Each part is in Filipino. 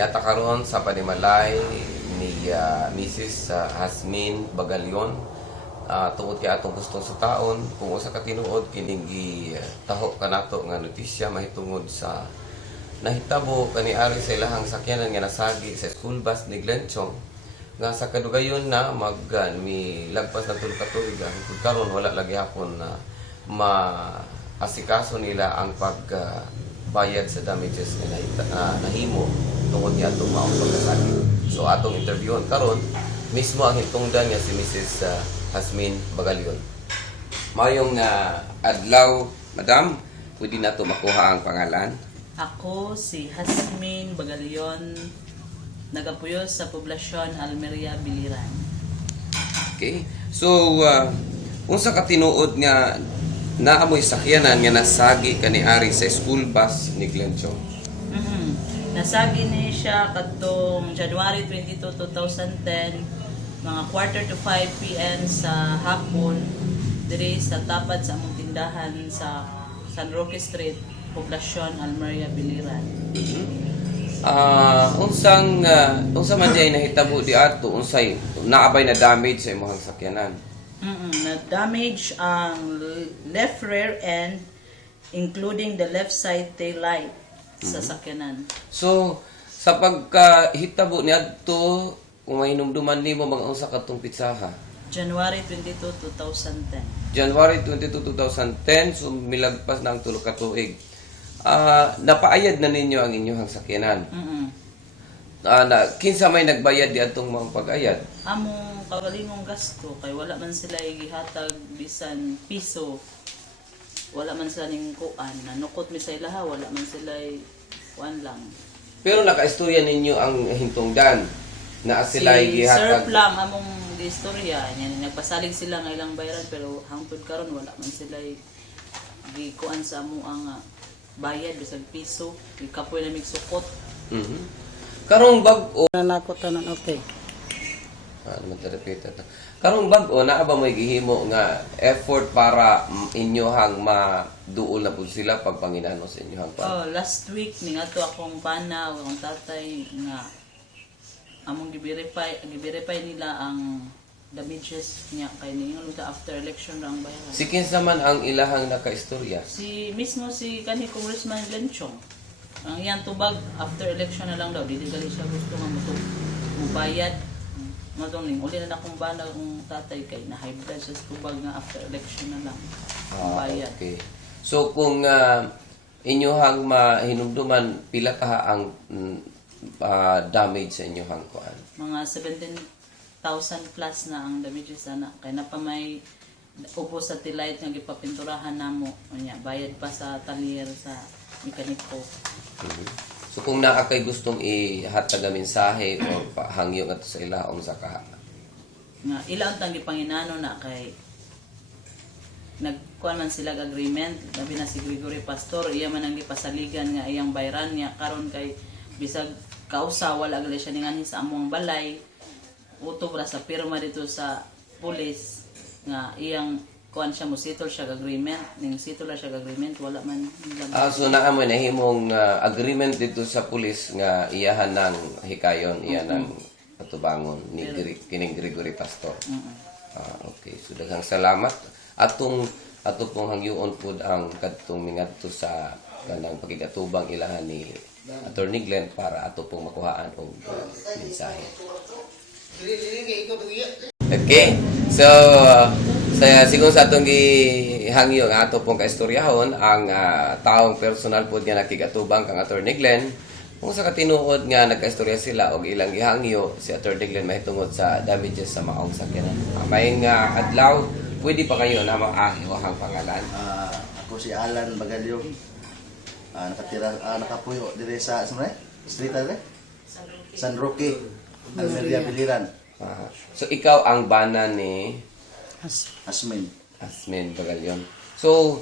niata karon sa panimalay ni ah, Mrs. ah, Hasmin Bagalyon. Ah, tungod kay atong gustong sa taon kung usa ka tinuod kining taho kanato nga notisya mahitungod sa nahitabo kani ari sa ilahang sakyanan nga nasagi sa school bus ni Glenchong nga sa kadugayon na mag ah, mi lagpas ng tulo ka tuig ang karon wala lagi hapon na ma asikaso nila ang pag ah, bayad sa damages na nahimo tungod ni atong maong pagkasakit. So atong interviewon karon mismo ang hitungdan nga si Mrs. ah, Hasmin Bagalyon. Mayong ah, adlaw, madam, pwede na to makuha ang pangalan. Ako si Hasmin Bagalyon, nagapuyo sa poblasyon Almeria, Biliran. Okay? So, uh, unsa ka tinuod nga naamoy sakyanan nga nasagi kani ari sa school bus ni Glenchong. Nasagi ni siya kadtong January 22, 2010, mga quarter to 5 p.m. sa hapon, diri sa tapat sa among tindahan sa San Roque Street, poblasyon Almeria, Biliran. Ah, unsang uh, unsa man diay nahitabo di ato unsay naabay na damage sa imong sakyanan. mm Na-damage ang left rear end, including the left side tail light sa sakyanan. So, sa pagkahitabo ni adto kung mahinumduman nimo mga unsa katong pitsaha. January 22, 2010. January 22, 2010, so milagpas na ang tulo ka tuig. Ah, napaayad na ninyo ang inyong sakyanan. Mm-mm. Ah, na, kinsa may nagbayad di atong mga pag-ayad? Among kagalingong gasto kay wala man sila gihatag bisan piso. Wala man sila ning kuan. Nanukot mi sa ilaha, wala man sila kuan lang. Pero nakaistorya ninyo ang hintungdan na sila si Sir gihatag. Plum among istorya niya nagpasalig sila nga ilang bayaran pero hangtod karon wala man sila gikuan sa amo ang ah, bayad bisag piso gikapoy na mig sukot Mhm. Karong bag-o Nanako tanan okay. Ah, naman repeat ito. Karong bag-o naa ba may gihimo nga effort para inyohang maduol na pud sila pag panginahon sa inyohang pa. Oh, last week ning ato akong pana akong tatay nga among gi-verify gi-verify nila ang damages niya kay ningon sa after election ra ang bayaran. Si kinsa man ang ilahang nakaistorya. Si mismo si kanhi Congressman Lenchong. Ang iyang tubag after election na lang daw dili gali siya gusto nga mubayad. Matong ning uli na akong bana akong tatay kay na high blood siya tubag nga after election na lang. Ang Ah, bayad. okay. So kung ah, inyohang mahinumduman pila ka ang mm, ah, damage sa inyohang kuan. mga 17,000 plus na ang damages ana kay na pa may upo sa tilight nga gipapinturahan namo unya bayad pa sa talyer sa mekaniko Mhm. So kung naa kay gustong ihatag nga mensahe o hangyo nga sa ilaong sa kaha. nga ilang tang gipanginano na kay nagkuan man sila agreement labi na si Gregory Pastor iya man ang gipasaligan nga iyang bayran niya karon kay bisag kausa wala gali siya ninganhi sa among balay utob ra sa pirma dito sa pulis nga iyang kuan siya mo sitol siya agreement ning ra siya agreement wala man Ah, so naa mo nahimong ah, agreement dito sa pulis nga iyahan ng hikayon, iyan ng katubangon ni Gre- kining Gregory Pastor. Mm-mm. Ah, okay. So daghang salamat. Atong ato pong hangyoon pud ang kadtong mingadto sa kanang pagkigatubang ilahan ni Attorney Glenn para ato pong makuhaan og uh, mensahe. Okay. So sa sigon sa atong gihangyo nga ato pong kaistoryahon ang ah, taong personal pud nga nakigatubang kang Attorney Glenn kung sa katinuod nga nagkaistorya sila og ilang gihangyo si Attorney Glenn mahitungod sa damages sa maong sakyanan. Uh, may nga adlaw pwede pa kayo na maahi o ang pangalan. Ah, ako si Alan Bagalyo. Ah, nakatira ah, nakapuyo dire sa sa street dire? San Roque. Almeria Biliran. Ah, so ikaw ang bana ni As, Asmin. Asmin Bagalyon. So,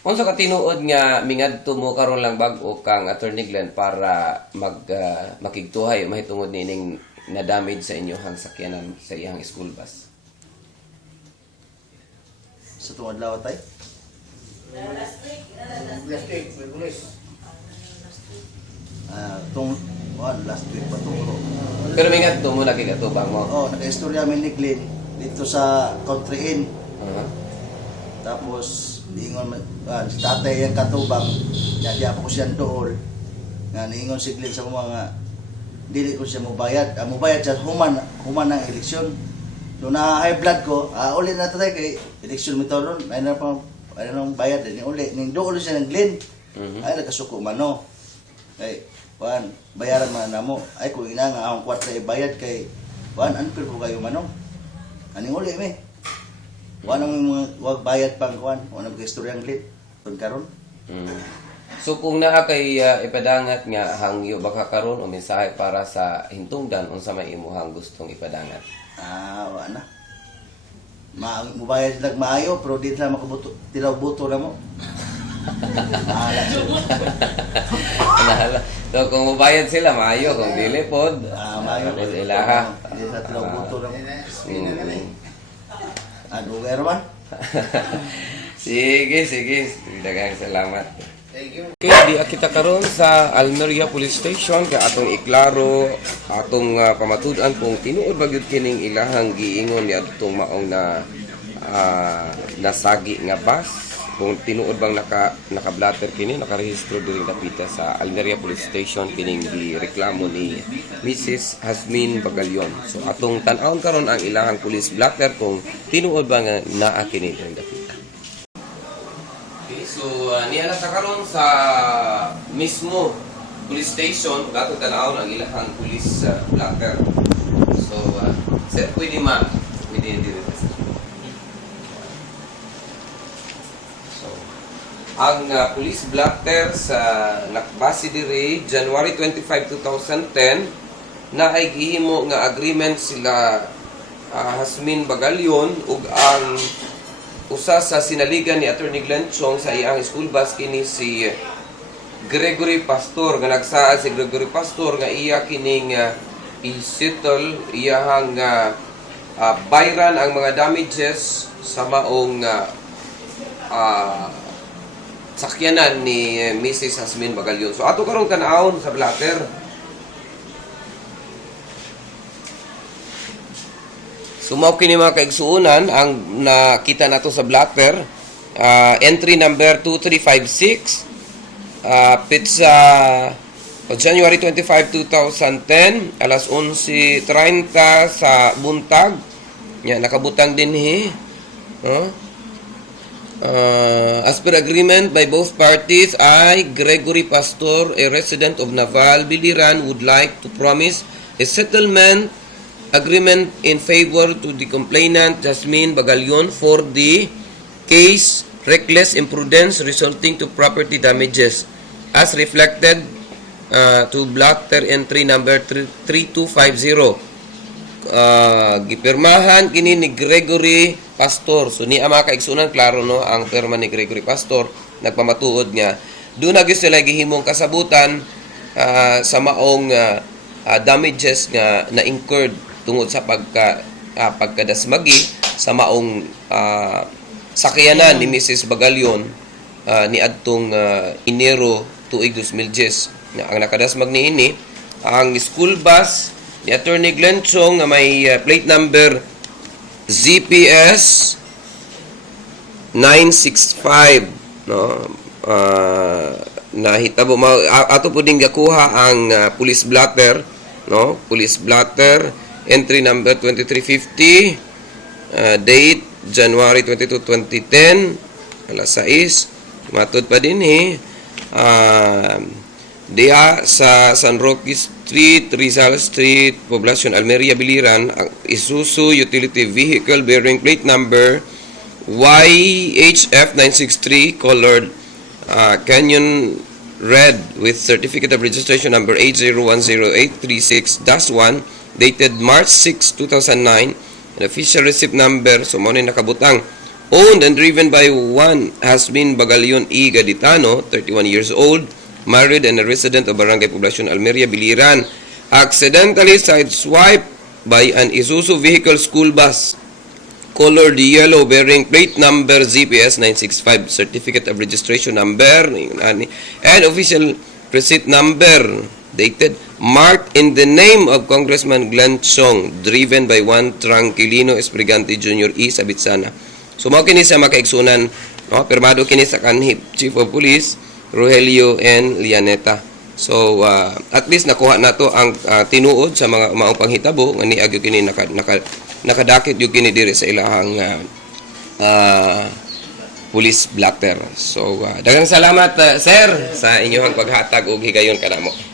unsa ka tinuod nga mingadto mo karon lang bag-o kang Attorney Glenn para mag ah, makigtuhay mahitungod nining na damage sa inyong sakyanan sa iyang school bus. Sa tuwad adlaw tay. Ah, tung kuan last week pa to. Pero nga mo na kigatubang mo. Oh, naka-istorya mi ni Glenn dito sa Country Inn. Uh-huh. Tapos niingon man- ah, si tatay yung katubang, niya di ako siyang dool. Nga niingon si Glenn sa mga dili ko siya mubayad. Ah, mubayad siya human human ng eleksyon. Nung na high blood ko, ah, uli na tatay kay eleksyon mi ron. Ay na pa ay na bayad ni uli. Ning dool siya ng Glenn. Mhm. Ay nagkasuko man no. Kay kuan bayaran man namo. Ay kung ina nga akong kwarta ibayad kay kuan anpil ko kayo manong. Aning uli. Kuan ang mga wag bayad pang kuan. Wala nang istorya ang Glenn. Kun karon. Mm. So kung naa kay uh, ipadangat nga hangyo baka karon o mensahe para sa hintungdan unsa may imuhang gustong ipadangat. Ah, wala na. Ma mubayad sila maayo pero di sila makabuto tilaw buto na mo. Mahala sila. Anahala. So kung mubayad sila maayo kung dili pod. Ah, maayo. Ako sila ha. Di sila tilaw buto na mo. Mm. Ano gaya man? sige, sige. Daghang salamat. Okay, di kita karon sa Almeria Police Station kay atong iklaro atong uh, pamatud-an kung tinuod ba gyud kining ilahang giingon ni adtong maong na ah, nasagi nga bus kung tinuod bang naka naka-blatter kini nakarehistro diri dapita sa Almeria Police Station kining gireklamo ni Mrs. Hasmin Bagalyon. So atong tan-awon karon ang ilahang police blatter kung tinuod ba nga naa kini diri dapita. Okay, so uh, niya ta karon sa mismo police station dato tanaw ang ilahang police uh, blatter. So uh, sir pwede ma pwede diri sa So ang uh, police blatter sa nakbase diri January 25, 2010 na ay gihimo nga agreement sila uh, Hasmin Bagalyon ug ang usa sa sinaligan ni Attorney Glenn Chong sa iyang school bus kini si Gregory Pastor nga nagsaa si Gregory Pastor nga iya kining uh, i-settle iyahang uh, uh, bayran ang mga damages sa maong uh, uh, sakyanan ni uh, Mrs. Hasmin Bagalyon. So ato karong tan-awon sa blatter. Sumaw kini mga kaigsuunan ang nakita nato sa blatter ah, entry number 2356 uh, pizza o January 25, 2010 alas 11.30 sa buntag nya nakabutang din hi no? Uh, as per agreement by both parties, I, Gregory Pastor, a resident of Naval, Biliran, would like to promise a settlement agreement in favor to the complainant Jasmine Bagalyon for the case reckless imprudence resulting to property damages as reflected uh, to blatter entry number 3250 uh, gipirmahan kini ni Gregory Pastor. So ni ama kaigsunan klaro no ang pirma ni Gregory Pastor nagpamatuod nga doon na gyud sila gihimong kasabutan ah, sa maong ah, ah, damages nga na incurred tungod sa pagka ah, pagkadasmagi sa maong ah, sakyanan ni Mrs. Bagalyon ah, ni adtong ah, Enero tuig 2010 na ang nakadasmag ni ini ang school bus ni Attorney Glenn Chong nga may uh, plate number ZPS 965 no? Uh, nahitabo. Ma ato po ding gakuha ang uh, police blatter. No? Police blatter entry number 2350 uh, date January 22 2010 alas 6 matod pa din eh. Uh, Diya sa San Roque Street, Rizal Street, Poblacion Almeria, Biliran, ang Isuzu Utility Vehicle bearing plate number YHF963 colored uh, Canyon Red with certificate of registration number 8010836-1 dated March 6, 2009 and official receipt number so mo nakabutang owned and driven by one has been Bagalyon E. Gaditano, 31 years old, married and a resident of Barangay Poblacion, Almeria, Biliran, accidentally sideswiped by an Isuzu vehicle school bus colored yellow bearing plate number ZPS 965 certificate of registration number and official receipt number dated marked in the name of Congressman Glenn Chong driven by one Tranquilino Esprigante Jr. E. Sabitsana. So mao kini sa makaigsunan no pirmado kini sa kanhi Chief of Police Rogelio N. Lianeta. So uh, at least nakuha nato ang uh, tinuod sa mga maong panghitabo nga niag gyud kini naka, naka, nakadakit gyud kini diri sa ilahang uh, uh, police blatter. So uh, daghang salamat uh, sir sa inyong paghatag og higayon kanamo.